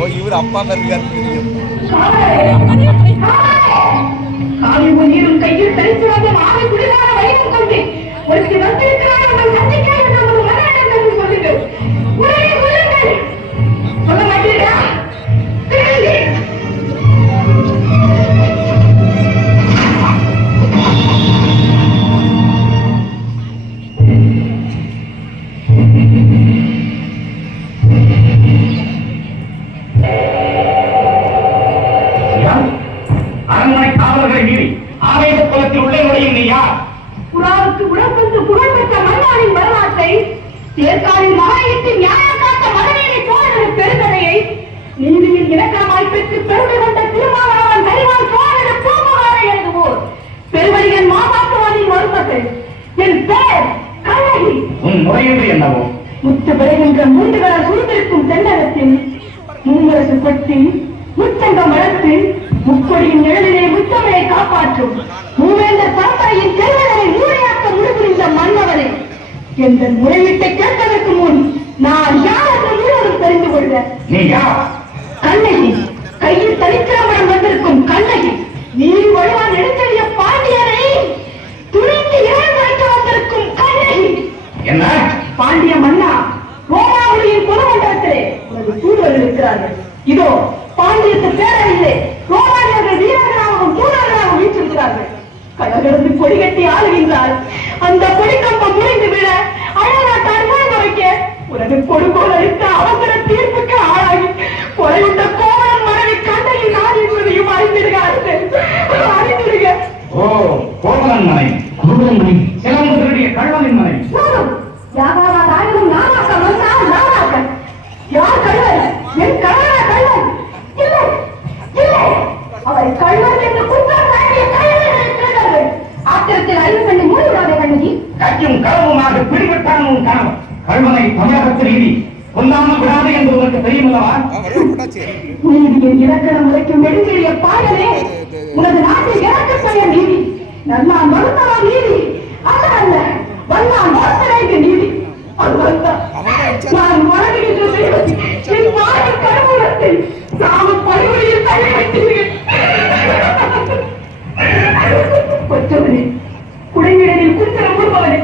ஓ இவர் அப்பா இருக்காரு கையில் தரித்து வந்த மாலை குடிகார வைரம் கொண்டு ஒரு வந்திருக்கிறார் அவன் சந்திக்க நமது மகனிடம் என்று சொல்லுங்கள். உடனே சொல்லுங்கள். சொல்ல மாட்டீர்களா? அரண்மனை காவலர்களை மீறி ஆவேச குலத்தில் உள்ளே நுழையும் நீ யார்? புறாவுக்கு உடம்பெற்று புகழ்பெற்ற மன்னாரின் வரலாற்றை, தேர்காலின் மகாயத்தின் நியாயம் காத்த மகனேறி சோழனின் பெருந்தனையை, நீதியில் இலக்கணமாய் பெற்று பெருமை கொண்ட திருமாவளவன் கரிவாள் சோழனின் பூமுகாரை எழுதுவோர் பெருவழியன் மாசாத்துவானின் வருத்தத்தை. என் பெயர் கண்ணகி. உன் முறையீடு என்னவோ? முற்று பெறுகின்ற மூன்றுகளால் சூழ்ந்திருக்கும் தென்னகத்தில் மூங்கரசு கொட்டி முச்சங்கம் வளர்த்து முக்கொடியின் நிழலிலே முத்தமையை காப்பாற்றும் மூவேந்தர் பரம்பரையின் செல்வனை மூளையாக்க முடிபுரிந்த மன்னவனை என்ற முறையீட்டை கேட்பதற்கு முன் நான் யார் என்று முழுவதும் தெரிந்து கொள்ள. நீ யார்? கண்ணகி. கையில் தனிக்கிழமரம் வந்திருக்கும் கண்ணகி. நீர் வழுவான் எடுத்தெறிய பாண்டியரை துணிந்து இழந்து வைக்க வந்திருக்கும் கண்ணகி. என்ன? பாண்டிய மன்னா, ரோமாவளியின் பொதுமண்டலத்திலே உனது தூதர்கள் இருக்கிறார்கள். இதோ பாண்டியத்து பேரவையிலே ரோமானியர்கள் வீரர்களாகவும் தூதர்களாகவும் வீற்றிருக்கிறார்கள். கடலிருந்து கொடி கட்டி ஆளுகின்றார். அந்த கொடிக்கம்பம் முறிந்து விட அயல்நாட்டார் முழுங்க வைக்க உனது கொடுகோல் அளித்த அவசர தீர்ப்புக்கு ஆளாகி கொலையுண்ட கோவலன் மனைவி கண்ணகி நான் என்பதையும் அறிந்திருக்கிறார்கள். அறிந்திருக்க. ஓ, கோவலன் மனைவி. கோவலன் மனைவி சிலம்பு திருடிய கள்ளனின் மனைவி. யாகாவா தாயினும் நானாக்க வந்தால் நானாக்க. யார் கள்ளன்? என் கணவன கள்ளன். இல்லை இல்லை, அவரை கள்ளன் என்று குற்றம் சாட்டிய கையில் ஆத்திரத்தில் அறிவு கண்ணி மூடிவிடாதே கண்ணகி. கட்டும் களவுமாக பிடிபட்டான் உன் கணவன். கல்வனை தமிழகத்தில் நீதி கொல்லாமல் விடாது என்று உனக்கு தெரியுமல்லவா? நீதியின் இலக்கணம் உரைக்கும் நெடுங்கிய பாடலே உனது நாட்டில் இறக்க பெயர் நீதி. நல்லா மறுத்தவா நீதி அல்ல அல்ல, வல்லா மறுத்தலைக்கு நீதி. நான் வழங்குகின்ற தெய்வத்தை என் பாடல் கருவூலத்தில் நாம படுகொலையில் தள்ளி வைத்தீர்கள். கொற்றவனே, குடைநிழலில் குற்றம் கூறுபவனே,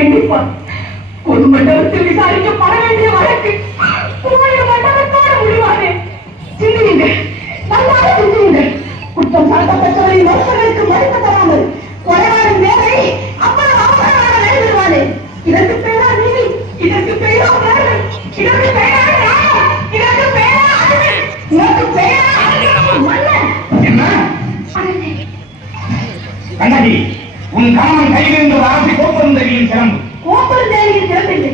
எண்ணிப்பார் பொது மண்டலத்தில் விசாரிக்கப்பட வேண்டிய வழக்கு கோயில் மண்டலத்தோடு முடிவானே. சிந்தியுங்கள், நல்லாக சிந்தியுங்கள். குற்றம் சாட்டப்பட்டவரின் நோக்கங்களுக்கு மறுத்து தராமல் கொலைவாரின் வேலை அவ்வளவு அவசரமாக நடைபெறுவானே. இதற்கு பெயரா நீதி, இதற்கு பெயரா நேரம், இதற்கு பெயரா நியாயம், இதற்கு பெயரா அறிவு, இதற்கு பெயரா மன்னன். என்ன? கண்ணகி, உன் கணவன் கையிலிருந்து வாசி கோப்பந்தேவியின் சிறம்பு. கோப்பந்தேவியின் சிறப்பில்லை,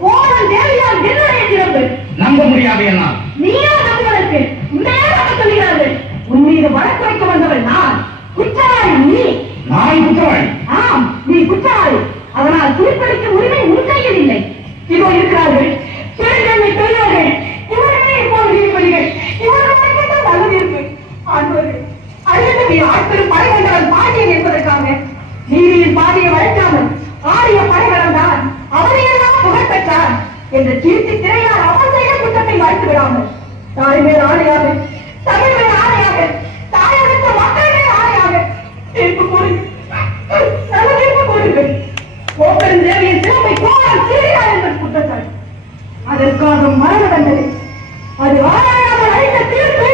கோவலன் தேவியால் என்னுடைய சிறப்பு. நம்ப முடியாது என்ன? நீயோ நம்புவதற்கு உண்மையாக சொல்கிறார்கள். உன் மீது வழக்கு வைக்க வந்தவள் நான். குற்றவாளி நீ. நான் குற்றவாளி? ஆம், நீ குற்றவாளி. அதனால் குறிப்பளிக்கும் உரிமை உன் கையில் இல்லை. இதோ இருக்கிறார்கள் பெருந்தன்மை பெரியவர்கள். இவர்களே இப்போது நீதிபதிகள். இவர்களுக்கு நல்லது இருக்கு. ஆண்டவர்கள் அழுகவே ஆட்பெரும் படை கொண்டவன் பாண்டியன் என்பதற்காக நீதியின் பாதையை வளைக்காமல் ஆரிய படைகளம் தான் அவரையெல்லாம் புகழ் பெற்றார் என்று கீர்த்தி திரையால் அவர் செய்த குற்றத்தை மறைத்து விடாமல் தாய் மேல் ஆணையாக, தமிழ் மேல் ஆணையாக, தாயகத்த மக்கள் மேல் ஆணையாக தீர்ப்பு கூறுங்கள். நல்ல தீர்ப்பு கூறுங்கள். கோப்பெரும் தேவியின் சிறப்பை கோவலன் திருடினார் என்ற குற்றச்சாட்டு, அதற்காக மரண தண்டனை, அது ஆராயாமல் அளித்த தீர்ப்பு,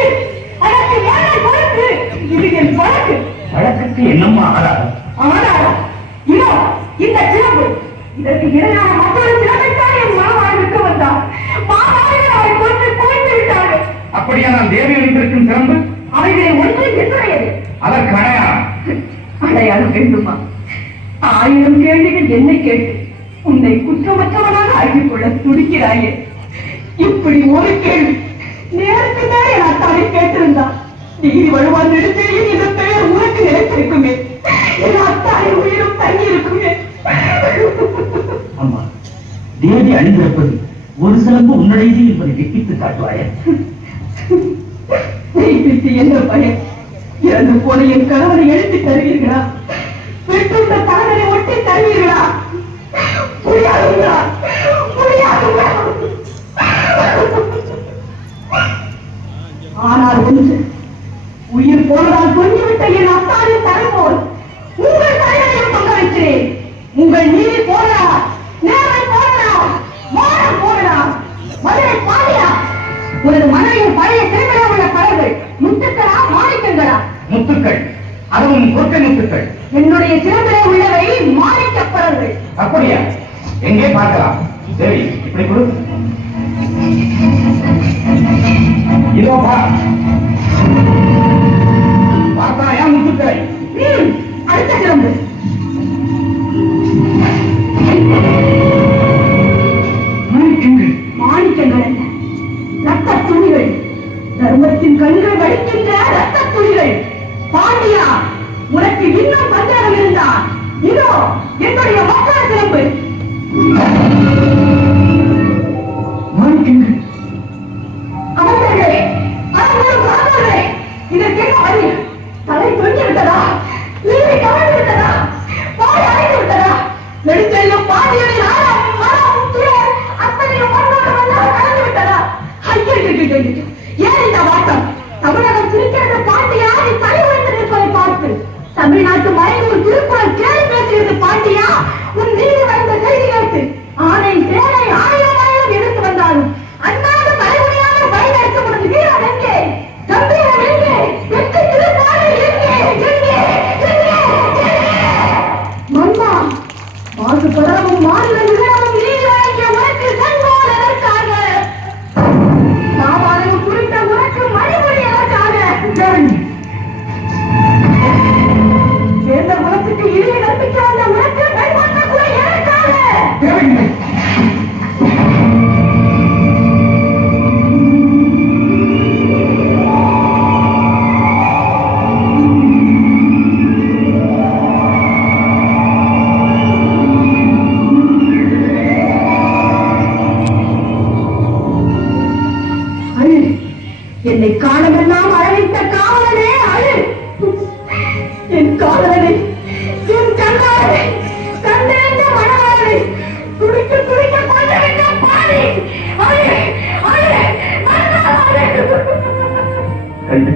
அதற்கு மரண பொறுப்பு. இது என் வழக்கு. வழக்குக்கு என்னம்மா ஆதாரம்? ஆதாரம் இதோ இந்த சிறப்பு. இதற்கு இடையான மற்றொரு சிறப்பைத்தான் என் மாமாவிற்கு வந்தார். மாமாவிகள் அவரை கொண்டு குவித்து விட்டார்கள். அப்படியா நான் தேவி அளித்திருக்கும் சிறம்பு? அவைகளை ஒன்று என்னுடையது. அதற்கு அடையாளம்? அடையாளம் வேண்டுமா? 1000 கேள்விகள் என்னை கேட்டு உன்னை குற்றமற்றவனாக ஆக்கிக் கொள்ள துடிக்கிறாயே. இப்படி ஒரு கேள்வி நேரத்துக்கு மேலே என் அத்தாவை கேட்டிருந்தா நீதி வழுவான் நெடுஞ்செழியன் என்ற பெயர் உனக்கு நினைத்திருக்குமே. என் அத்தாவை உயிரும் தங்கி இருக்குமே. அம்மா, தேவி அணிந்திருப்பது ஒரு சிலம்பு உன்னுடையது என்பதை விப்பித்து காட்டுவாய. என்ன பயன்? இறந்து போன என் கணவனை எழுதி தருவீர்களா? பெற்றுள்ள தலைவரை ஒட்டி தருவீர்களா? முடியாதுங்களா? முடியாதுங்களா? ஆனால் ஒன்று, உயிர் போனதால் தொங்கிவிட்ட என் அத்தாரின் தலை போல் உங்கள் தலையையும் தொங்க வைக்கிறேன். உங்கள் நீதி போனதா, நேரை போனதா, மானம் போனதா, மதுரை பாடியா, உனது மனைவியின் பழைய திருமணம் உள்ள பலர்கள் முத்துக்களா மாணிக்கங்களா? முத்துக்கள், அதுவும் கொட்டை முத்துக்கள். என்னுடைய சிறப்பிலே உள்ளவை மாணிக்க பலர்கள். அப்படியா? எங்கே பார்க்கலாம்? சரி, இப்படி கொடு. இதோ பார். பார்த்தாயா முத்துக்களை? அடுத்த சிறப்பு மாணிக்கங்கள் அல்ல, ரத்த துணிகள். தர்மத்தின் கண்கள் வடிக்கின்ற ரத்த துணிகள். பாண்டியா, உனக்கு இன்னும் சந்தேகம் இருந்தா இதோ என்னுடைய மக்கள் சிறப்பு. அமைச்சர்களே, அரசர்களே, இதற்கு என்ன வழி? தலை தொங்கி விட்டதா? நீரை கவர்ந்து விட்டதா? பாய் அடைந்து விட்டதா? நெடுஞ்செல்லும் பாண்டியனின் ஆழம், மரம், துயர் அத்தனையும் மண்ணோடு மண்ணாக கலந்து விட்டதா? ஐயோ, ஏன் இந்த வாட்டம்? தமிழகம் சிரிக்கிறது பாண்டியா, நீ தலை உயர்ந்து நிற்பதை பார்த்து. தமிழ்நாட்டு மறைநூல் திருக்குறள் கேள்வி பேசியது பாண்டியா, உன் நீதி வந்த செய்தி கேட்டு. ஆனை சேனை ஆயிரம் ஆயிரம் எதிர்த்து வந்தாலும் அண்ணாத தலைமுறையான பயனெடுத்து உனது வீரம் எங்கே? கம்பீரம் எங்கே? வெற்றி திருப்பாடு எங்கே? எங்கே? எங்கே? மன்னா, மாசுபடவும் மாநில விகடமும் நீதி வழங்கிய உனக்கு செங்கோல் எதற்காக? சாமானியம் குறித்த உனக்கு மணிமொழி எதற்காக? சேர்ந்த குலத்துக்கு இறுதி கற்பிக்க வந்த உனக்கு கைமாற்ற குறை எதற்காக? அழு, என்னை காலமெல்லாம் அழைத்த காவலனே அழு. என் காதலனை, என் கண்ணாளனை, கண்டேந்த மணவாளனை துடிக்க துடிக்க கொள்ள வேண்டும் பாடி. அழு, அழு,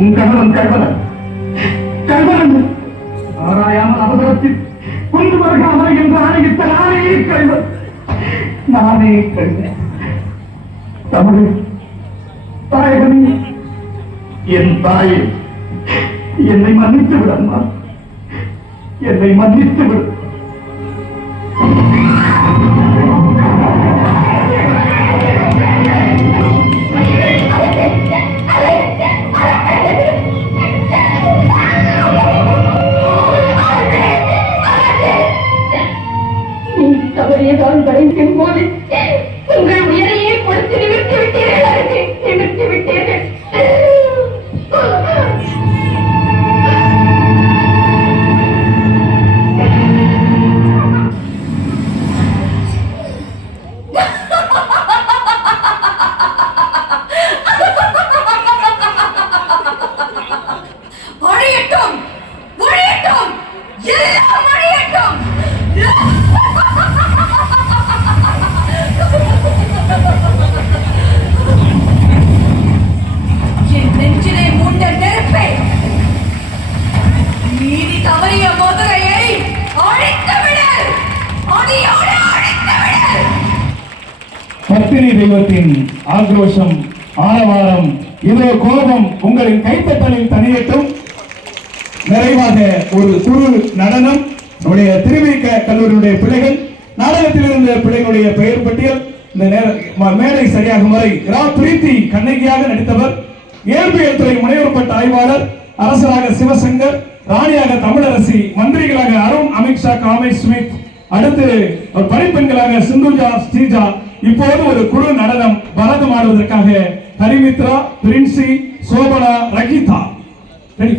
உன் கணவன் கல்வனன், கல்வனன் ஆராயாமல் அவசரத்தில் கொண்டு வருகாமல் என்று ஆணையிட்ட நானே கல்வன், நானே கல்வன். தமிழ் தாயகமே, என் தாயே, என்னை மன்னித்து விடம்மா, என்னை மன்னித்து விடு. நீ தவறியதால் வரைக்கும் போது உங்கள் உயிரையே கொடுத்து நிமிர்த்தி விட்டீர்கள், நிமிர்த்தி விட்டீர்கள். ஒழியட்டும், ஒழியட்டும், எல்லாம் ஒழியட்டும். என் நெஞ்சினை மூண்ட நெருப்பை, நீதி தவறிய மதுரையை அழித்துவிடு, அடியோடு அழித்துவிடு. பத்தினி தெய்வத்தின் ஆக்ரோஷம், ஆரவாரம், இதோ கோபம் உங்களின் கைத்தட்டலில் தனியட்டும். நிறைவாக ஒரு குறு நடனம். நம்முடைய திருவிக கல்லூரியுடைய பிள்ளைகள் நாடகத்தில் இருந்த பிள்ளைகளுடைய பெயர் பட்டியல். இந்த மேடை சரியாகும் வரை பிரீத்தி கண்ணகியாக நடித்தவர், இயற்பியல் துறை முனைவர் பட்ட ஆய்வாளர், அரசராக சிவசங்கர், ராணியாக தமிழரசி, மந்திரிகளாக அருண், அமித்ஷா, காமேஷ் ஸ்மித், அடுத்து பணிப்பெண்களாக சிந்துஜா, ஸ்ரீஜா. இப்போது ஒரு குழு நடனம் பரதம் ஆடுவதற்காக ஹரிமித்ரா, பிரின்சி, சோபனா, ரகிதா. ரெடி